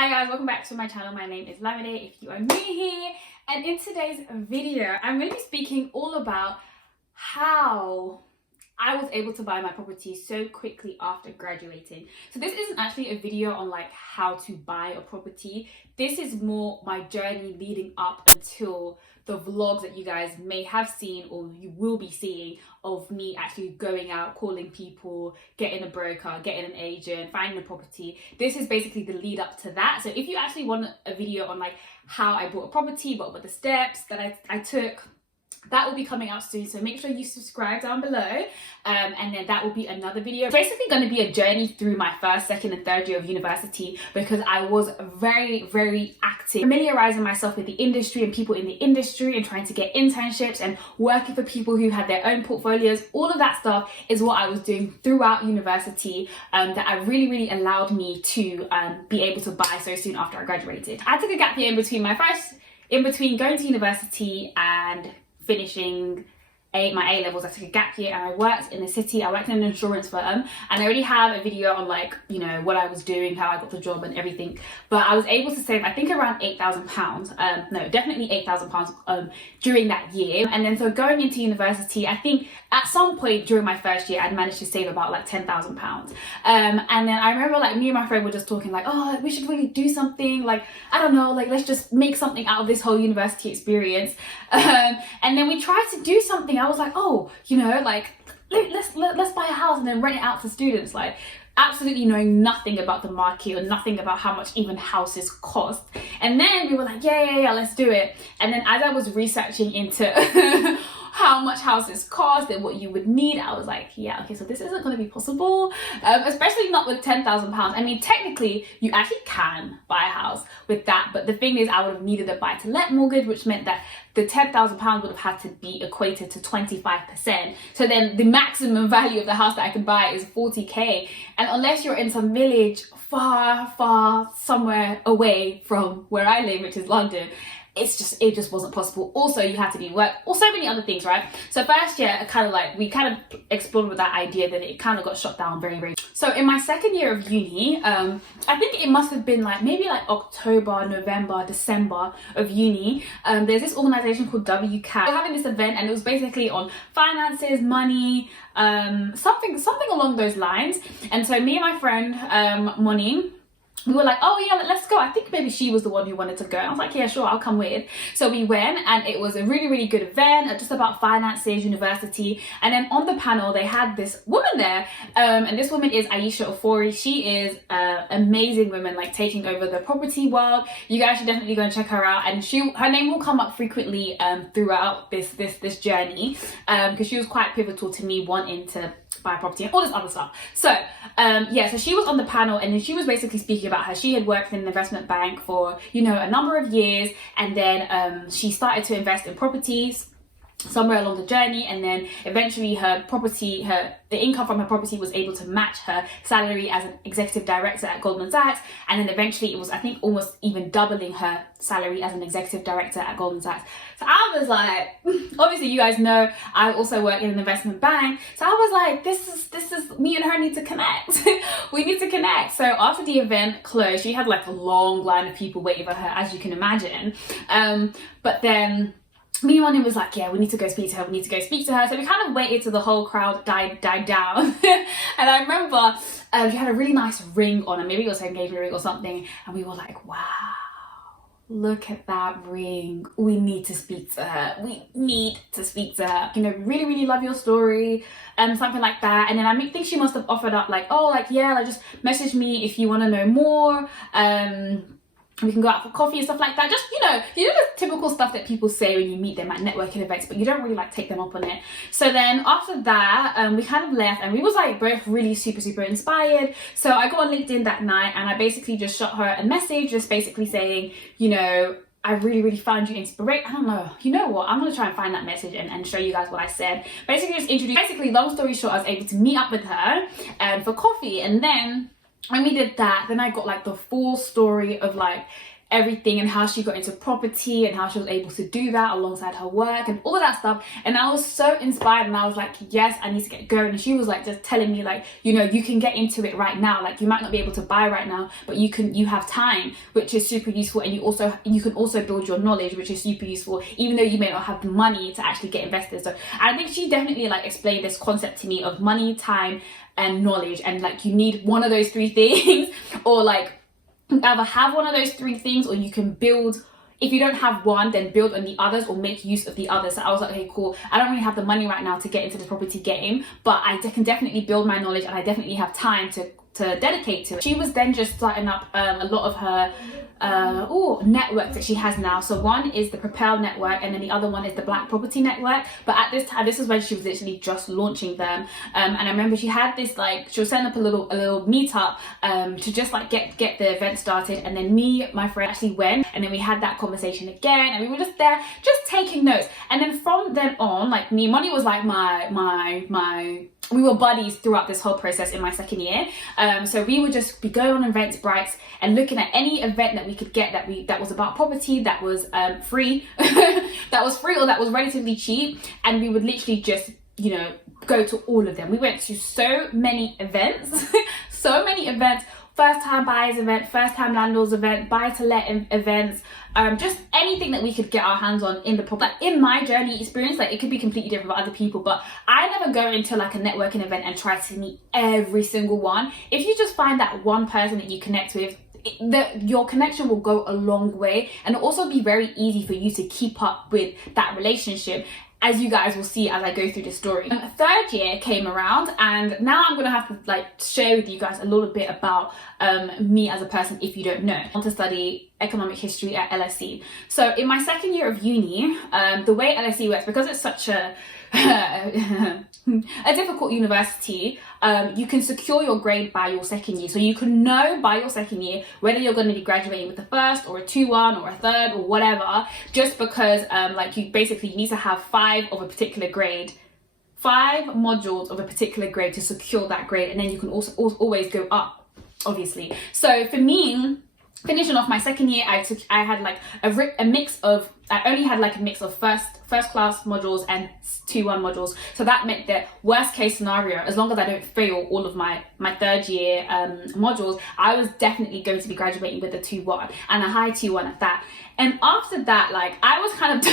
Hi guys, welcome back to my channel. My name is Lamide if you are new here, and in today's video I'm going to be speaking all about how I was able to buy my property so quickly after graduating. So this isn't actually a video on like how to buy a property. This is more my journey leading up until the vlogs that you guys may have seen or you will be seeing of me actually going out, calling people, getting a broker, getting an agent, finding a property. This is basically the lead up to that. So if you actually want a video on like how I bought a property, what were the steps that I took, that will be coming out soon, so make sure you subscribe down below, and then that will be another video. It's basically going to be a journey through my first, second and third year of university, because I was very active, familiarizing myself with the industry and people in the industry and trying to get internships and working for people who had their own portfolios. All of that stuff is what I was doing throughout university, that I really allowed me to be able to buy so soon after I graduated. I took a gap year in between going to university and finishing my A-levels. I took a gap year and I worked in the city. I worked in an insurance firm, and I already have a video on like, you know, what I was doing, how I got the job and everything. But I was able to save, I think, around £8,000. No, definitely £8,000 during that year. And then so going into university, I think at some point during my first year, I'd managed to save about like £10,000. And then I remember like me and my friend were just talking like, oh, we should really do something. Like, I don't know, like let's just make something out of this whole university experience. And then we tried to do something. I was like, oh, you know, like let's buy a house and then rent it out to students, like absolutely knowing nothing about the market or nothing about how much even houses cost. And then we were like, yeah, let's do it. And then as I was researching into how much houses cost and what you would need, I was like, yeah, okay, so this isn't going to be possible, especially not with £10,000. I mean, technically you actually can buy a house with that, but the thing is I would have needed a buy-to-let mortgage, which meant that the £10,000 would have had to be equated to 25%. So then the maximum value of the house that I can buy is 40k, and unless you're in some village far somewhere away from where I live, which is London, it just wasn't possible. Also, you had to be in work, or so many other things, right? So first year, we kind of explored with that idea, that it kind of got shut down very. So in my second year of uni, I think it must have been like maybe like October, November, December of uni. There's this organization called WCAT. They were having this event, and it was basically on finances, money, something along those lines. And so me and my friend Moni, we were like, oh yeah, let's go. I think maybe she was the one who wanted to go. I was like, yeah, sure, I'll come with. So we went, and it was a really good event, just about finances, university. And then on the panel, they had this woman there, and this woman is Aisha Offori. She is an amazing woman, like taking over the property world. You guys should definitely go and check her out. And her name will come up frequently throughout this journey, because she was quite pivotal to me wanting to buy property and all this other stuff. So so she was on the panel, and then she was basically speaking about how she had worked in an investment bank for, you know, a number of years, and then she started to invest in properties somewhere along the journey, and then eventually the income from her property was able to match her salary as an executive director at Goldman Sachs, and then eventually it was, I think, almost even doubling her salary as an executive director at Goldman Sachs. So I was like, obviously you guys know I also work in an investment bank, so I was like, this is me and her need to connect. We need to connect. So after the event closed, she had like a long line of people waiting for her, as you can imagine, but then me and Moni was like, yeah, we need to go speak to her. So we kind of waited till the whole crowd died down. And I remember she had a really nice ring on, and maybe it was her engagement ring or something. And we were like, wow, look at that ring. We need to speak to her. You know, really love your story, something like that. And then I think she must have offered up like, oh, like, yeah, like just message me if you want to know more. We can go out for coffee and stuff like that. Just, you know the typical stuff that people say when you meet them at networking events, but you don't really like take them up on it. So then after that, we kind of left, and we was like both really super inspired. So I got on LinkedIn that night, and I basically just shot her a message, just basically saying, you know, I really found you inspiration. I don't know. You know what? I'm going to try and find that message and show you guys what I said. Basically, long story short, I was able to meet up with her for coffee. And then when we did that, then I got like the full story of like everything and how she got into property and how she was able to do that alongside her work and all of that stuff. And I was so inspired, and I was like, yes, I need to get going. And she was like just telling me, like, you know, you can get into it right now. Like, you might not be able to buy right now, but you have time, which is super useful. And you can also build your knowledge, which is super useful, even though you may not have the money to actually get invested. So I think she definitely like explained this concept to me of money, time, and knowledge. And like, you need one of those three things, or like either have one of those three things, or you can build. If you don't have one, then build on the others or make use of the others. So I was like, okay, cool. I don't really have the money right now to get into the property game, but I can definitely build my knowledge, and I definitely have time to dedicate to it. She was then just starting up a lot of her networks that she has now. So one is the Propel network, and then the other one is the Black Property Network. But at this time, this is when she was literally just launching them. And I remember she had this, like, she was setting up a little meetup to just like get the event started. And then me, my friend, actually went, and then we had that conversation again, and we were just there just taking notes. And then from then on, like, me, Money was like we were buddies throughout this whole process in my second year. So we would just be going on Eventbrite and looking at any event that we could get that was about property, that was free, that was free or that was relatively cheap, and we would literally just, you know, go to all of them. We went to so many events, so many events. First time buyers event, first time landlords event, buy to let events, just anything that we could get our hands on in the property. Like, in my journey experience, like, it could be completely different for other people, but I never go into like a networking event and try to meet every single one. If you just find that one person that you connect with, your connection will go a long way, and it'll also be very easy for you to keep up with that relationship, as you guys will see as I go through the story. Third year came around, and now I'm gonna have to like share with you guys a little bit about me as a person, if you don't know. I want to study economic history at LSE. So in my second year of uni, the way LSE works, because it's such a difficult university, you can secure your grade by your second year. So you can know by your second year whether you're going to be graduating with a first or a 2-1 or a third or whatever, just because like, you basically need to have 5 of a particular grade, 5 modules of a particular grade to secure that grade, and then you can also always go up, obviously. So for me, finishing off my second year, I had like a mix of, I only had like a mix of first class modules and 2-1 modules. So that meant that worst case scenario, as long as I don't fail all of my third year modules, I was definitely going to be graduating with a 2-1, and a high 2-1 at that. And after that, like, I was kind of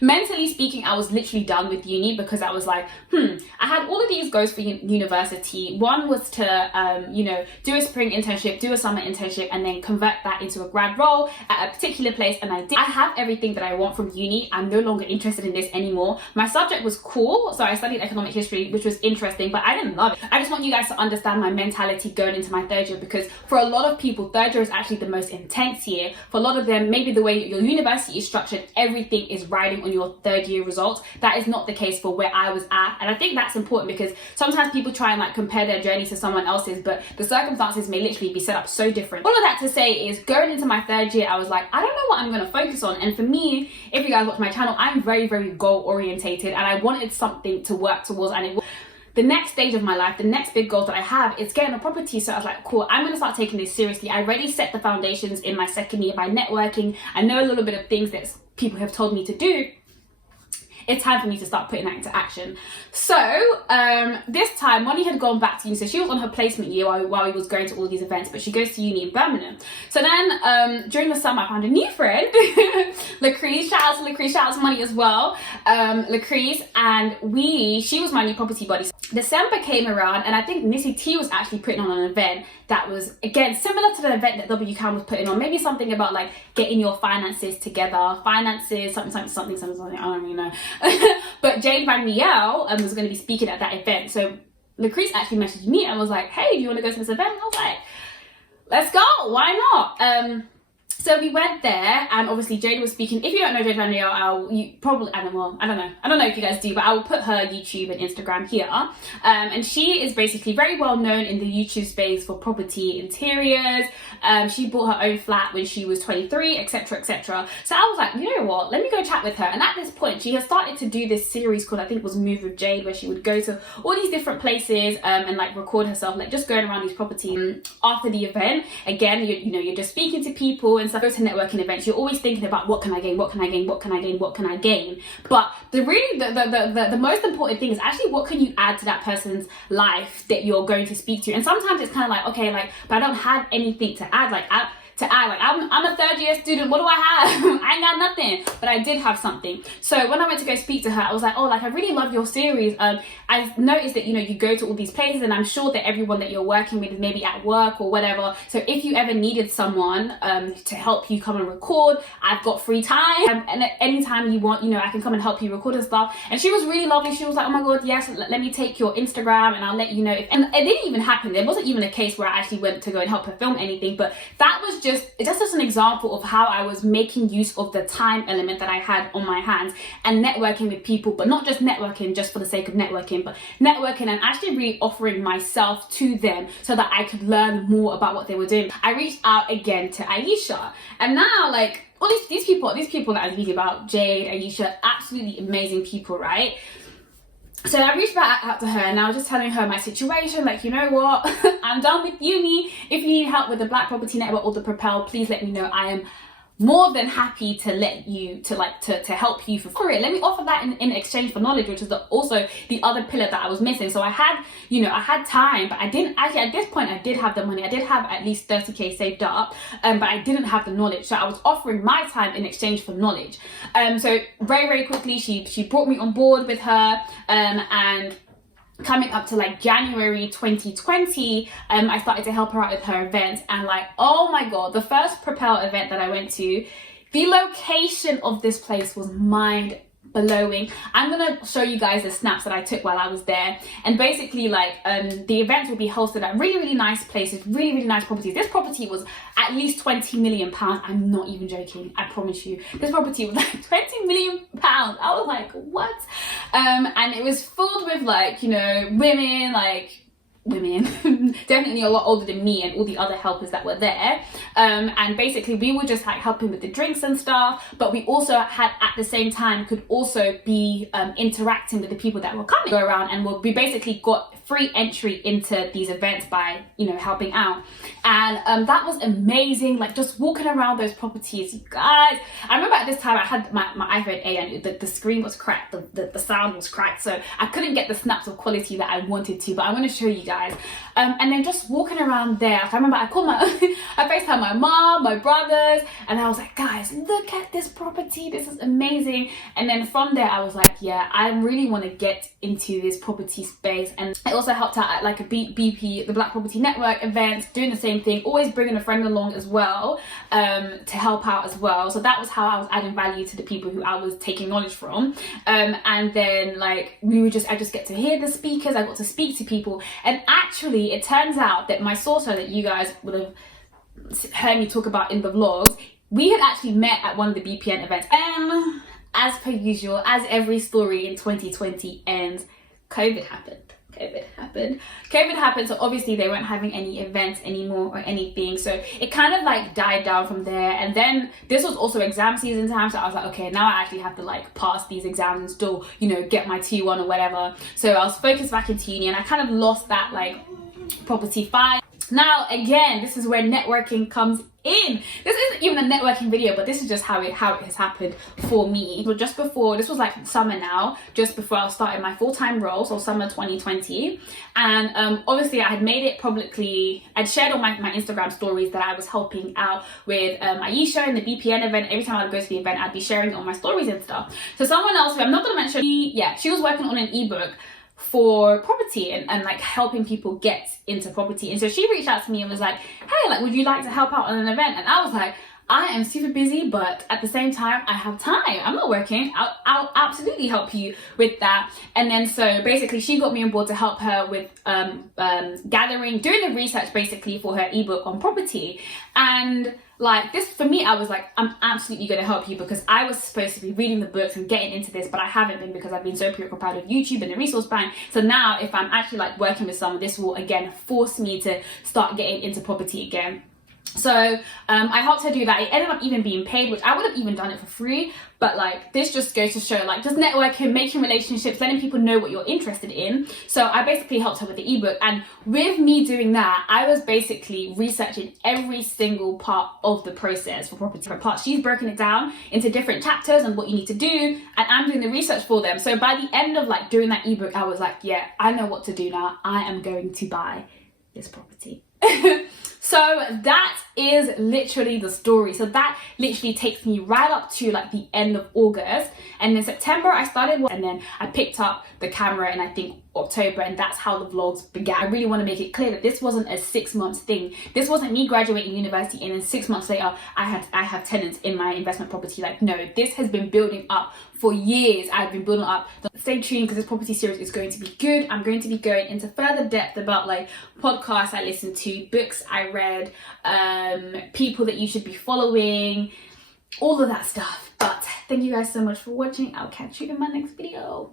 mentally speaking, I was literally done with uni, because I was like, I had all of these goals for university. One was to, you know, do a spring internship, do a summer internship, and then convert that into a grad role at a particular place. And I did. I have everything that I want from uni. I'm no longer interested in this anymore. My subject was cool, so I studied economic history, which was interesting, but I didn't love it. I just want you guys to understand my mentality going into my third year, because for a lot of people, third year is actually the most intense year. For a lot of them, maybe the way your university is structured, everything is riding on your third year results. That is not the case for where I was at, and I think that's important, because sometimes people try and like compare their journey to someone else's, but the circumstances may literally be set up so different. All of that to say is, going into my third year, I was like, I don't know what I'm going to focus on. And for me, if you guys watch my channel, I'm very, very goal orientated, and I wanted something to work towards, and it was the next stage of my life. The next big goal that I have is getting a property. So I was like, cool, I'm gonna start taking this seriously. I already set the foundations in my second year by networking. I know a little bit of things that people have told me to do. It's time for me to start putting that into action. So this time, Moni had gone back to uni. So she was on her placement year while we was going to all these events, but she goes to uni in Birmingham. So then during the summer, I found a new friend, Lacrice. Shout out to Lacrice, shout out to Moni as well. Lacrice, and she was my new property buddy. December came around, and I think Missy T was actually putting on an event that was, again, similar to the event that WCAM was putting on. Maybe something about like getting your finances together, something, I don't really know. But Jane Van Riel was going to be speaking at that event. So Lacrice actually messaged me and was like, hey, do you want to go to this event? And I was like, let's go, why not? So we went there, and obviously Jade was speaking. If you don't know Jade Van Riel, I don't know if you guys do, but I will put her YouTube and Instagram here. And she is basically very well known in the YouTube space for property interiors. She bought her own flat when she was 23, etc, etc. So I was like, you know what, let me go chat with her. And at this point, she has started to do this series called, I think it was Move with Jade, where she would go to all these different places and like record herself, like just going around these properties. After the event, again, you're just speaking to people and stuff stuff, go to networking events, you're always thinking about what can I gain, what can I gain, what can I gain, what can I gain. But the most important thing is actually what can you add to that person's life that you're going to speak to. And sometimes it's kind of like, okay, like, but I don't have anything to add. Like, I'm a third year student, what do I have? I ain't got nothing, but I did have something. So when I went to go speak to her, I was like, oh, like, I really love your series. I've noticed that, you know, you go to all these places, and I'm sure that everyone that you're working with is maybe at work or whatever. So if you ever needed someone to help you come and record, I've got free time. And at any time you want, you know, I can come and help you record and stuff. And she was really lovely. She was like, oh my God, yes, let me take your Instagram and I'll let you know. And it didn't even happen. There wasn't even a case where I actually went to go and help her film anything, but that was just an example of how I was making use of the time element that I had on my hands and networking with people, but not just networking just for the sake of networking, but networking and actually really offering myself to them so that I could learn more about what they were doing. I reached out again to Aisha, and now, like, all these people that I'm speaking about, Jade, Aisha, absolutely amazing people, right? So I reached back out to her and I was just telling her my situation, like, you know what, I'm done with uni. If you need help with the Black Property Network or the Propel, please let me know. I am more than happy to let you, to help you for free. Let me offer that in exchange for knowledge, which is also the other pillar that I was missing. So I had, you know, I had time, but I didn't actually, at this point, I did have the money. I did have at least 30K saved up, but I didn't have the knowledge. So I was offering my time in exchange for knowledge. So very, very quickly, she brought me on board with her, and coming up to like January 2020, I started to help her out with her events. And like, oh my God, the first Propel event that I went to, the location of this place was mind blowing. I'm gonna show you guys the snaps that I took while I was there. And basically, like, the events will be hosted at really, really nice places, really, really nice properties. This property was at least 20 million pounds. I'm not even joking, I promise you. This property was like 20 million pounds. I was like, what? And it was filled with, like, you know, women definitely a lot older than me and all the other helpers that were there, and basically we were just like helping with the drinks and stuff, but we also had, at the same time, could also be interacting with the people that were coming go around, and we basically got free entry into these events by, you know, helping out. And that was amazing, like just walking around those properties, you guys. I remember at this time I had my iPhone 8 and the screen was cracked, the sound was cracked, so I couldn't get the snaps of quality that I wanted to, but I want to show you guys. And then just walking around there, I remember I called I FaceTimed my mom, my brothers, and I was like, guys, look at this property, this is amazing. And then from there I was like, yeah, I really want to get into this property space. And I also helped out at like a BP, the Black Property Network event, doing the same thing, always bringing a friend along as well, to help out as well. So that was how I was adding value to the people who I was taking knowledge from. And then like I just get to hear the speakers, I got to speak to people. And actually it turns out that my saucer that you guys would have heard me talk about in the vlogs, we had actually met at one of the BPN events. And as per usual, as every story in 2020 ends, COVID happened. So obviously they weren't having any events anymore or anything, so it kind of like died down from there. And then this was also exam season time, so I was like, okay, now I actually have to like pass these exams and still, you know, get my T1 or whatever. So I was focused back into uni, and I kind of lost that like property fight. Now again, this is where networking comes in. This isn't even a networking video, but this is just how it has happened for me. So just before, this was like summer now, just before I was starting my full-time role, so summer 2020. And obviously I had made it publicly, I'd shared on my Instagram stories that I was helping out with Aisha in the BPN event. Every time I'd go to the event, I'd be sharing it on my stories and stuff. So someone else, who I'm not gonna mention, she was working on an ebook for property and like helping people get into property. And so she reached out to me and was like, hey, like, would you like to help out on an event? And I was like, I am super busy, but at the same time, I have time. I'm not working. I'll absolutely help you with that. And then so basically she got me on board to help her with doing the research basically for her ebook on property. And like this, for me, I was like, I'm absolutely going to help you, because I was supposed to be reading the books and getting into this, but I haven't been because I've been so preoccupied with YouTube and the resource bank. So now if I'm actually like working with someone, this will again force me to start getting into property again. So I helped her do that. It ended up even being paid, which I would have even done it for free. But like, this just goes to show, like, just networking, making relationships, letting people know what you're interested in. So I basically helped her with the ebook. And with me doing that, I was basically researching every single part of the process for property. Different parts. She's broken it down into different chapters and what you need to do. And I'm doing the research for them. So by the end of like doing that ebook, I was like, yeah, I know what to do now. I am going to buy this property. So that is literally the story. So that literally takes me right up to like the end of August, and in September I started, and then I picked up the camera in I think October, and that's how the vlogs began. I really want to make it clear that this wasn't a 6 months thing. This wasn't me graduating university and then 6 months later I have tenants in my investment property. Like, no, this has been building up for years. I've been building up. Stay tuned because this property series is going to be good. I'm going to be going into further depth about like podcasts I listened to, books I read, people that you should be following, all of that stuff. But thank you guys so much for watching. I'll catch you in my next video.